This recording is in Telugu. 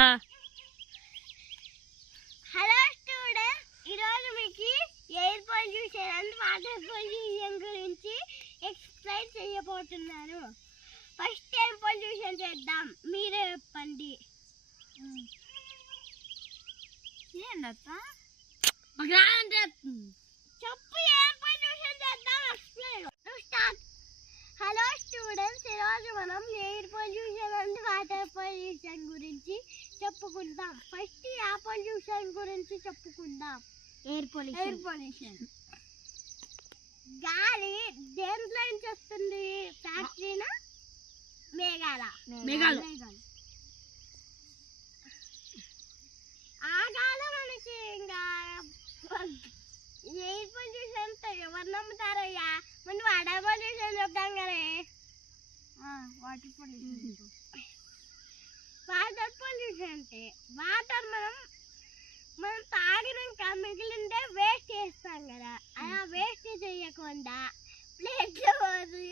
హలో స్టూడెంట్, ఈరోజు మీకు air pollution and water pollution గురించి ఎక్స్ప్లెయిన్ చేయబోతున్నాను. ఫస్ట్ ఎయిర్ పొల్యూషన్ చేద్దాం, మీరే చెప్పండి. చెప్పు, ఎయిర్ పొల్యూషన్ చేద్దాం, ఎక్స్ప్లెయిన్ స్టార్ట్. హలో స్టూడెంట్స్, ఈరోజు మనం air pollution and water pollution గురించి చెప్పుకుందాం. ఫస్ట్ ఎయిర్ పొల్యూషన్ గురించి చెప్పుకుందాం. ఎయిర్ పొల్యూషన్ గాలి దేంట్లో నుంచి వస్తుంది? ఫ్యాక్టరీనా, మేఘాలు. ఆ గాలి మనకి ఇంకా ఎయిర్ పొల్యూషన్ ఎవరు నమ్ముతారయ్యా? మనం వాటర్ పొల్యూషన్ చెప్తాం కదా. వాటర్ పొల్యూషన్ అంటే వాటర్ మనం తాగినాక మిగిలిందే వేస్ట్ చేస్తాం కదా. అలా వేస్ట్ చేయకుండా ప్లేట్లో పోసి